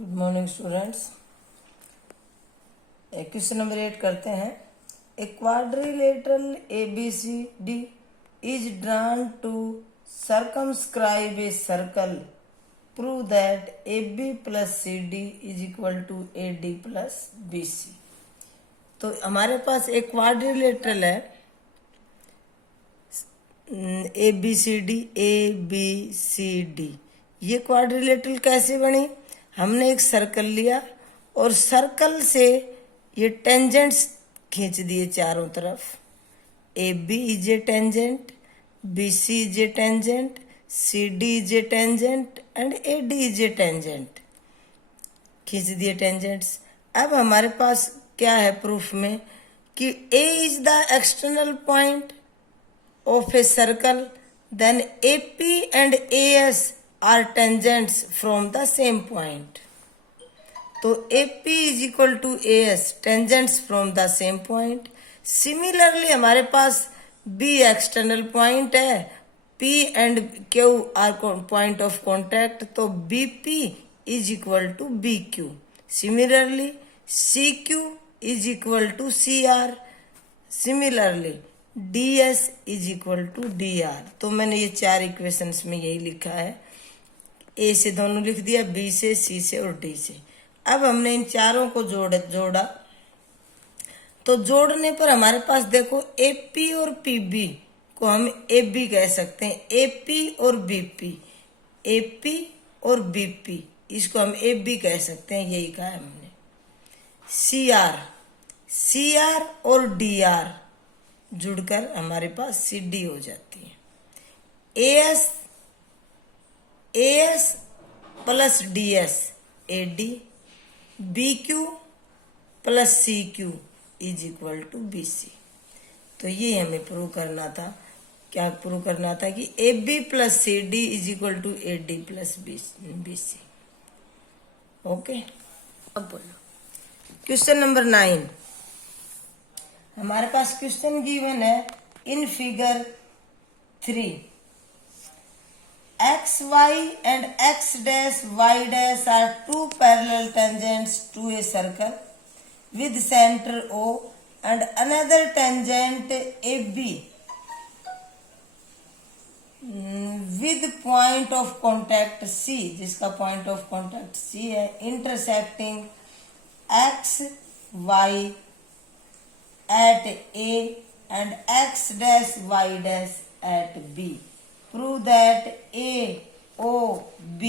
Good morning students. Question number 8 करते हैं। A quadrilateral ABCD is drawn to circumscribe a circle. Prove that AB plus CD is equal to AD plus BC। तो हमारे पास एक quadrilateral है ABCD। ये quadrilateral कैसे बनी? हमने एक सर्कल लिया और सर्कल से ये टेंजेंट्स खींच दिए चारों तरफ। AB is a tangent, BC is a tangent, CD is a tangent and AD is a tangent. खींच दिए टेंजेंट्स। अब हमारे पास क्या है प्रूफ में कि A is the external point of a circle, then AP and AS are tangents from the same point. तो AP is equal to AS, tangents from the same point. Similarly हमारे पास B external point है, P and Q are point of contact, तो BP is equal to BQ. Similarly CQ is equal to CR. Similarly DS is equal to DR। तो मैंने ये चार equations में यही लिखा है। A से दोनों लिख दिया, B से, C से और D से। अब हमने इन चारों को जोड़ा तो जोड़ने पर हमारे पास देखो AP और PB को हम AB कह सकते हैं। AP और BP, AP और BP इसको हम AB कह सकते हैं, यही कहा है हमने। CR और DR जुड़कर हमारे पास CD हो जाती है। AS plus DS AD, BQ plus CQ is equal to BC। तो ये हमें प्रूव करना था। क्या प्रूव करना था कि AB plus CD is equal to AD plus BC। Okay, अब बोलो क्वेश्चन नंबर 9। हमारे पास क्वेश्चन गिवन है in figure 3। XY and X dash Y dash are two parallel tangents to a circle with center O and another tangent AB with point of contact C, जिसका point of contact C है, intersecting X Y at A and X dash Y dash at B. Prove that AOB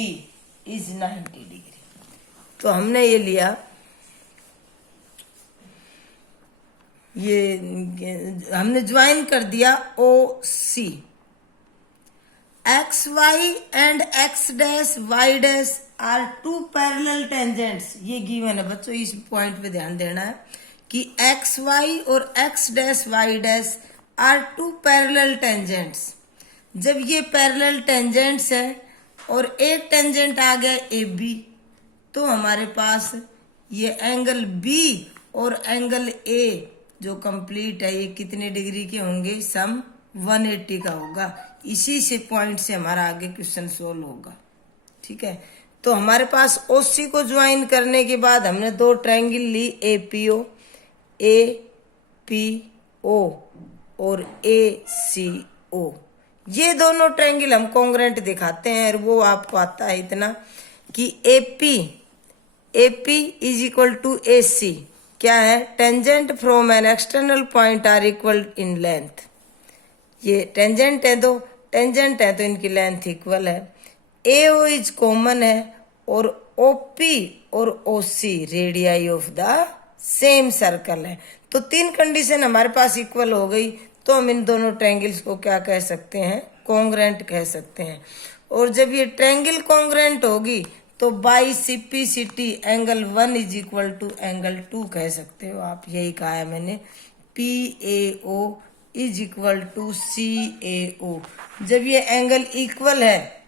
is 90 degree. तो हमने ये लिया, ये हमने join कर दिया OC। XY and X dash Y dash are two parallel tangents। ये गिवन है बच्चों, इस पॉइंट पे ध्यान देना है कि XY और X dash Y dash are two parallel tangents। जब ये पैरेलल टेंजेंट्स है और एक टेंजेंट आ गया AB, तो हमारे पास ये एंगल B और एंगल A जो कंप्लीट है, ये कितने डिग्री के होंगे? सम 180 का होगा। इसी से पॉइंट से हमारा आगे क्वेश्चन सोल्व होगा। ठीक है, तो हमारे पास OC को ज्वाइन करने के बाद हमने दो ट्रायंगल ली, APO और ACO। ये दोनों ट्रायंगल हम कॉन्ग्रेंट दिखाते हैं और वो आपको आता है इतना कि AP is equal to AC क्या है? Tangent from an external point are equal in length. ये टेंजेंट है, दो टेंजेंट है तो इनकी लेंथ इक्वल है। AO इज कॉमन है और OP और OC radii of the same circle है। तो तीन कंडीशन हमारे पास इक्वल हो गई, तो हम इन दोनों ट्रायंगल्स को क्या कह सकते हैं? कॉन्ग्रेंट कह सकते हैं। और जब ये ट्रायंगल कॉन्ग्रेंट होगी तो by CPCT angle 1 is equal to angle 2 कह सकते हो आप। यही कहा है मैंने, PAO is equal to CAO। जब ये एंगल इक्वल है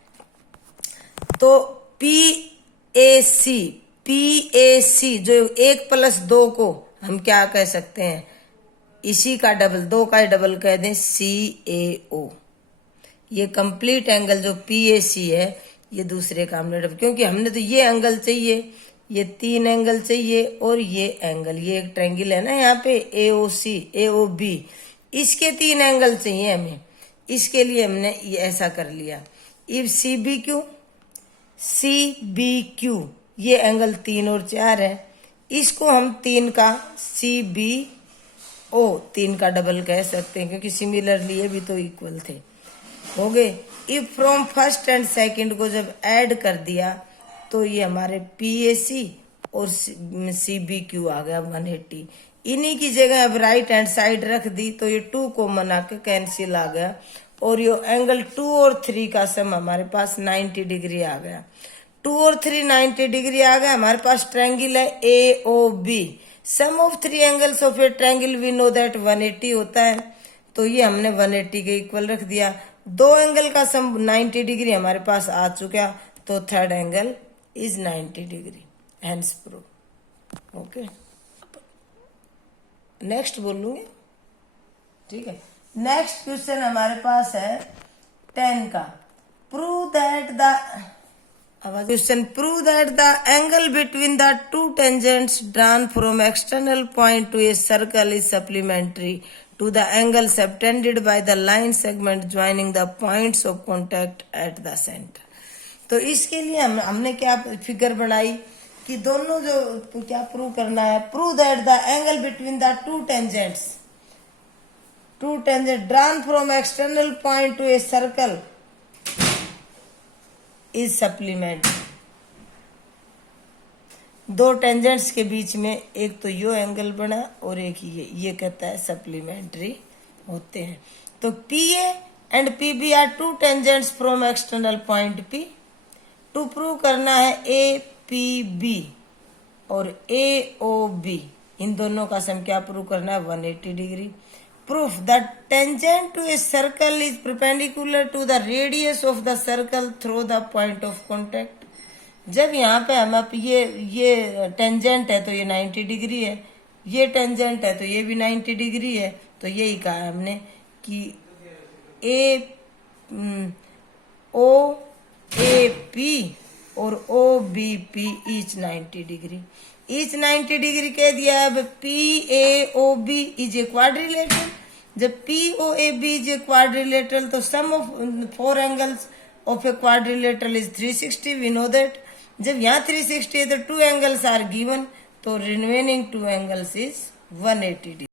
तो PAC जो 1 प्लस 2 को हम क्या कह सकते हैं? इसी का डबल, 2 का डबल कह दें, CAO। ये कंप्लीट एंगल जो PAC है, ये दूसरे का हमने डबल, क्योंकि हमने तो ये एंगल चाहिए ये 3 एंगल चाहिए और ये एंगल, ये एक ट्रायंगल है ना यहाँ पे AOC AOB, इसके 3 एंगल चाहिए हमें। इसके लिए हमने ये ऐसा कर लिया। इफ CBQ ये एंगल 3 और 4 है, इसको हम 3 का CBO 3 का डबल कह सकते हैं क्योंकि सिमिलरली ये भी तो इक्वल थे, हो गए। If from first and second को जब ऐड कर दिया तो ये हमारे PAC और CBQ आ गया 180। इन्हीं की जगह अब राइट हैंड साइड रख दी तो ये 2 कॉमन आके कैंसिल आ गया और ये एंगल 2 और 3 का सम हमारे पास 90 डिग्री आ गया। 2 और 3 90 डिग्री आ गया। हमारे पास ट्रायंगल है AOB। Sum of 3 angles of a triangle we know that 180 होता है, तो ये हमने 180 के इक्वल रख दिया। 2 एंगल का सम 90 डिग्री हमारे पास आ चुका, तो third angle is 90 degree, hence prove. Okay, next बोलूंगी, ठीक है। नेक्स्ट क्वेश्चन हमारे पास है 10 का। Prove that the question prove that the angle between the 2 tangents drawn from external point two a circle is supplementary to the angle subtended by the line segment joining the points of contact at the center। तो इसके लिए हमने क्या figure बनाई कि दोनों जो क्या प्रूव करना है, prove that the angle between the 2 tangents drawn from external point two a circle is supplement. 2 tangents के बीच में एक तो यो एंगल बना और एक ये कहता है सप्लीमेंट्री होते हैं। तो PA and PB are 2 tangents from external point P। To prove करना है APB और AOB, इन दोनों का सम क्या प्रूव करना है 180 degree. Proof the tangent to a circle is perpendicular to the radius of the circle through the point of contact. जब यहाँ पे हम आप ये टेंजेंट है तो ये 90 डिग्री है, ये टेंजेंट है तो ये भी 90 डिग्री है, तो यही कहा हमने कि OAP और OBP each 90 degree, each 90 degree कह दिया। अब PAOB इज ए क्वाड्रिलेटरल। जब POAB इज ए क्वाड्रिलेटरल तो sum of 4 angles of a quadrilateral is 360, we know that. जब यहाँ 360 है तो 2 एंगल्स आर गिवन, तो रिमेनिंग 2 एंगल्स इज 180 डिग्री।